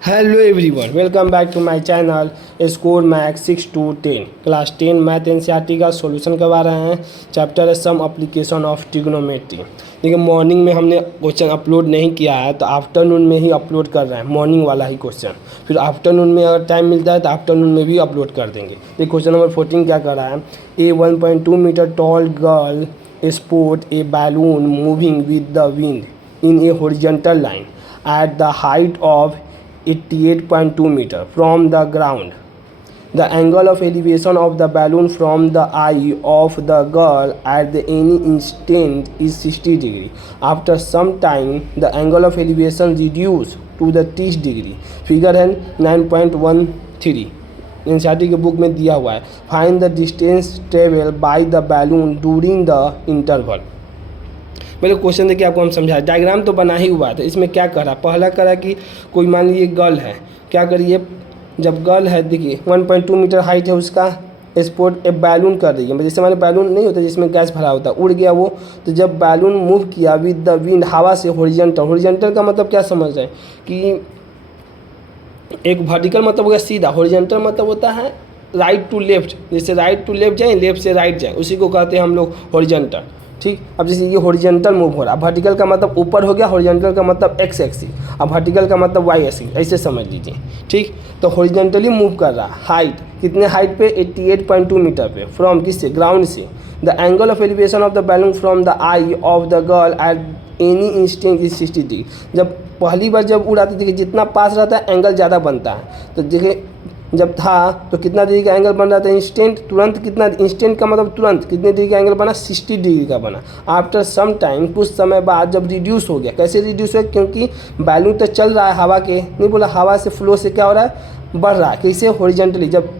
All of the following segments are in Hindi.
Hello everyone, welcome back to my channel score math 6 to 10 class 10 math NCERT का सॉल्यूशन करवा रहे हैं। चैप्टर है सम एप्लीकेशन ऑफ ट्रिग्नोमेट्री। देखिए मॉर्निंग में हमने क्वेश्चन अपलोड नहीं किया है तो आफ्टरनून में ही अपलोड कर रहे हैं, मॉर्निंग वाला ही क्वेश्चन। फिर आफ्टरनून में अगर टाइम मिलता है तो आफ्टरनून में भी अपलोड कर देंगे। ये क्वेश्चन नंबर 14 क्या कर रहा है, a 1.2 metre tall girl sport a balloon moving with the wind in a horizontal line at the height of 88.2 meter from the ground. The angle of elevation of the balloon from the eye of the girl at any instant is 60 degree. After some time, the angle of elevation reduced to the 30 degree. Figure है 9.13 एनसीईआरटी के बुक में दिया हुआ है। Find the distance traveled by the balloon during the interval. पहले क्वेश्चन देखिए, आपको हम समझाए, डायग्राम तो बना ही हुआ था। इसमें क्या करा, पहला करा कि कोई मान लीजिए गर्ल है, क्या करिए, जब गर्ल है देखिए 1.2 मीटर हाइट है उसका, स्पोर्ट एक बैलून कर रही है, जैसे हमारे बैलून नहीं होता जिसमें गैस भरा होता है, उड़ गया वो। तो जब बैलून मूव किया विद द विंड, हवा से हॉरिजॉन्टल, हॉरिजॉन्टल का मतलब क्या समझ रहे हैं कि एक वर्टिकल मतलब हो गया सीधा, हॉरिजॉन्टल मतलब होता है राइट टू लेफ्ट, जैसे राइट टू लेफ्ट जाएँ, लेफ्ट से राइट जाएँ, उसी को कहते हैं हम लोग हॉरिजॉन्टल। ठीक, अब जैसे ये हॉरिजॉन्टल मूव हो रहा है, वर्टिकल का मतलब ऊपर हो गया, हॉरिजॉन्टल का मतलब एक्स एक्सिस, अब वर्टिकल का मतलब वाई एक्सिस, ऐसे समझ लीजिए। ठीक, तो हॉरिजॉन्टली मूव कर रहा है, हाइट कितने हाइट पे, 88.2 मीटर पे, फ्रॉम किससे, ग्राउंड से। The angle of elevation of the balloon from the I of the girl at any instant is 60 degree. जब पहली बार जब उड़ाते देखिए जितना पास रहता है एंगल ज़्यादा बनता है, तो देखिए जब था तो कितना डिग्री का एंगल बन रहा था, इंस्टेंट, तुरंत, कितना इंस्टेंट का मतलब तुरंत कितने डिग्री का एंगल बना, 60 डिग्री का बना। आफ्टर सम टाइम, कुछ समय बाद जब रिड्यूस हो गया, कैसे रिड्यूस हुआ, क्योंकि बैलून तो चल रहा है हवा के, नहीं बोला हवा से फ्लो से क्या हो रहा है, बढ़ रहा है, कैसे, हॉरिजॉन्टली। जब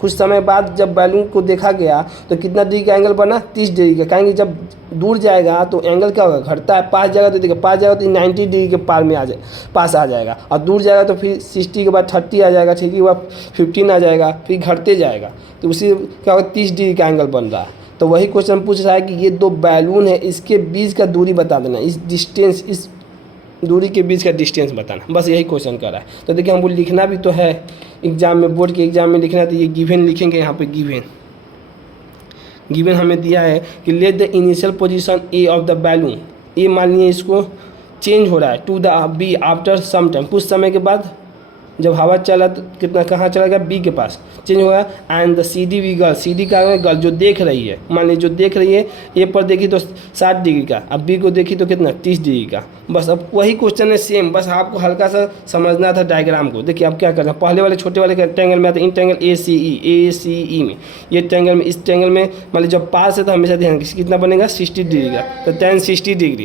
कुछ समय बाद जब बैलून को देखा गया तो कितना डिग्री का एंगल बना, 30 डिग्री का, कहेंगे जब दूर जाएगा तो एंगल क्या होगा, घटता है, पास जाएगा तो देखिए, पास जाएगा तो 90 डिग्री के पार में पास आ जाएगा, और दूर जाएगा तो फिर 60 के बाद 30 आ जाएगा, 30 के बाद 15 आ जाएगा, फिर घटते जाएगा, तो उसी क्या होगा, 30 डिग्री का एंगल बन रहा है। तो वही क्वेश्चन पूछ रहा है कि ये दो बैलून है, इसके बीच का दूरी बता देना, इस डिस्टेंस, इस दूरी के बीच का डिस्टेंस बताना, बस यही क्वेश्चन कर रहा है। तो देखिए हमको लिखना भी तो है एग्जाम में, बोर्ड के एग्जाम में लिखना है, तो ये गिवन लिखेंगे यहाँ पे, गिवन हमें दिया है कि let the initial position A of the balloon, A मान लिया इसको चेंज हो रहा है to the B after some time, कुछ समय के बाद जब हवा चला तो कितना, कहाँ चला गया, बी के पास चेंज हो गया। And the C D V girl, C D का गर्ल जो देख रही है, मान लीजिए जो देख रही है, ए पर देखी तो 60 डिग्री का, अब बी को देखी तो कितना, 30 डिग्री का। बस अब वही क्वेश्चन है सेम, बस आपको हल्का सा समझना था डायग्राम को। देखिए अब क्या करना, पहले वाले छोटे वाले ट्रायंगल में आता है, इन ट्रायंगल ए सी ई में, ये ट्रायंगल में, इस ट्रायंगल में मान लीजिए जब पास है तो हमेशा ध्यान कितना बनेगा, 60 डिग्री का, तो tan 60 डिग्री,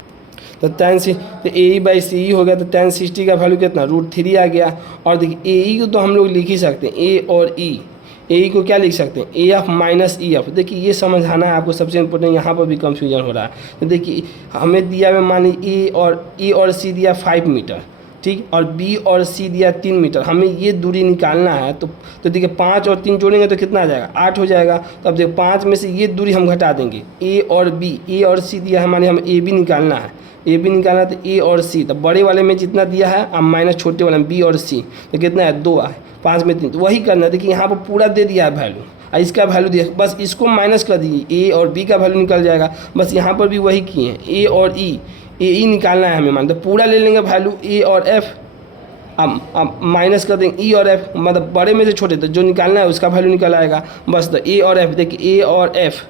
तो tan सी, तो ए ई बाई सी ई हो गया, तो tan 60 का वैल्यू कितना, √3 आ गया। और देखिए ए ई को तो हम लोग लिख ही सकते हैं, ए और ई, ए ई को क्या लिख सकते हैं, A F minus E F. देखिए ये समझाना है आपको, सबसे इंपॉर्टेंट, यहाँ पर भी कंफ्यूजन हो रहा है। तो देखिए हमें दिया हुआ, मान लीजिए ए और सी दिया 5 मीटर, ठीक, और बी और सी दिया 3 मीटर, हमें ये दूरी निकालना है। तो देखिए 5 और 3 जोड़ेंगे तो कितना आ जाएगा, 8 हो जाएगा। तो अब देखिए 5 में से ये दूरी हम घटा देंगे, ए और बी, ए और सी दिया है, हमारे हम ए बी निकालना है, ए बी निकालना है, तो ए और सी, तो बड़े वाले में जितना दिया है अब माइनस छोटे वाले में बी और सी, तो कितना है, 2 है, 5 में 3, तो वही करना है। देखिए यहाँ पर पूरा दे दिया है वैल्यू, और इसका वैल्यू दिया, बस इसको माइनस कर दीजिए, ए और बी का वैल्यू निकल जाएगा। बस यहाँ पर भी वही किए हैं, ए और ई, ए ई निकालना है हमें, मान तो पूरा ले लेंगे वैल्यू ए और एफ, अब माइनस कर देंगे ई और एफ, मतलब बड़े में से छोटे, तो जो निकालना है उसका वैल्यू निकल आएगा। बस तो ए और एफ, देखिए ए और एफ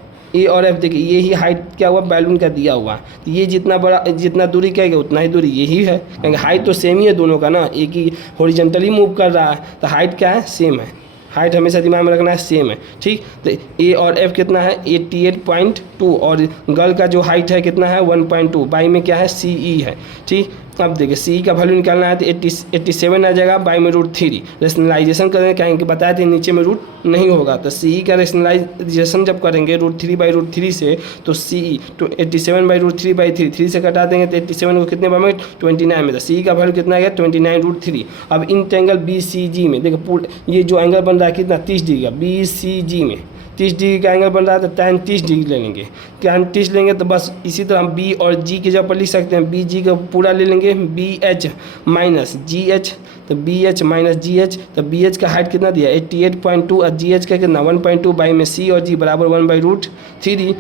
देखिए ये ही हाइट क्या हुआ, बैलून का दिया हुआ, तो ये जितना बड़ा, जितना दूरी कहेगा उतना ही दूरी यही है, क्योंकि हाइट तो सेम ही है दोनों का ना, एक ही हॉरिजॉन्टली मूव कर रहा है, तो हाइट क्या है, सेम है, हाइट हमेशा दिमाग में रखना है, सेम है। ठीक, तो ए और एफ कितना है, 88.2, और गर्ल का जो हाइट है कितना है, 1.2, बाई में क्या है, सी ई है। ठीक, अब देखिए सी का वैल्यू निकालना है तो 87 आ जाएगा, बाई में √3, रेशनलाइजेशन करेंगे, कहेंगे बताए थे नीचे में रूट नहीं होगा, तो सी का रेशनलाइजेशन जब करेंगे √3/√3 से, तो सी तो 87/√3/3, 3 से कटा देंगे तो 87 को कितने बार में, 29 में, तो सी का वैल्यू कितना आ गया, 29√3। अब इन ट्रायंगल बी सी जी में देखो ये जो एंगल बन रहा है कितना, 30 डिग्री का, बी सी जी में डिग्री का एंगल बन रहा है तो tan 30 डिग्री ले लेंगे। tan 30 लेंगे तो बस इसी तरह हम बी और जी की जगह पर लिख सकते हैं, बी जी का पूरा ले लेंगे, B H minus G H, तो B H minus G H, तो बी एच का हाइट कितना दिया 88.2 और जी एच का कितना 1.2 बाई में सी और जी बराबर 1/√3।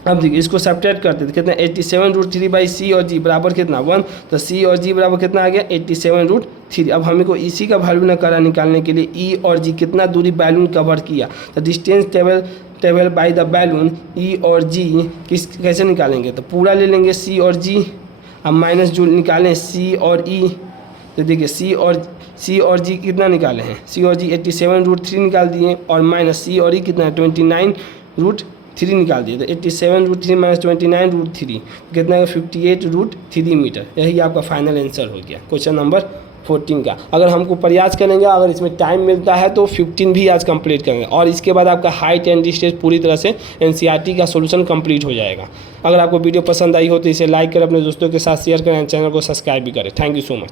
अब देखिए इसको सब्ट्रैक्ट करते थे कितना 87√3 बाई सी और जी बराबर कितना 1, तो सी और जी बराबर कितना आ गया 87√3। अब हमें को इसी का वैल्यू निकालने के लिए ई और जी कितना दूरी बैलून कवर किया, तो distance table by the balloon E और जी कैसे निकालेंगे, तो पूरा ले लेंगे सी और जी, अब माइनस जो निकालें सी और ई, तो देखिए सी और जी कितना निकाले हैं, सी और जी 87√3 निकाल दिए और माइनस सी और ई कितना 29√3 निकाल दिए, तो 87√3 माइनस 29√3 कितना 58√3 मीटर। यही आपका फाइनल आंसर हो गया क्वेश्चन नंबर 14 का। अगर हमको प्रयास करेंगे, अगर इसमें टाइम मिलता है तो 15 भी आज कंप्लीट करेंगे और इसके बाद आपका हाइट एंड डिस्टेंस पूरी तरह से एनसीईआरटी का सॉल्यूशन कंप्लीट हो जाएगा। अगर आपको वीडियो पसंद आई हो तो इसे लाइक करें, अपने दोस्तों के साथ शेयर करें, चैनल को सब्सक्राइब भी करें। Thank you so much.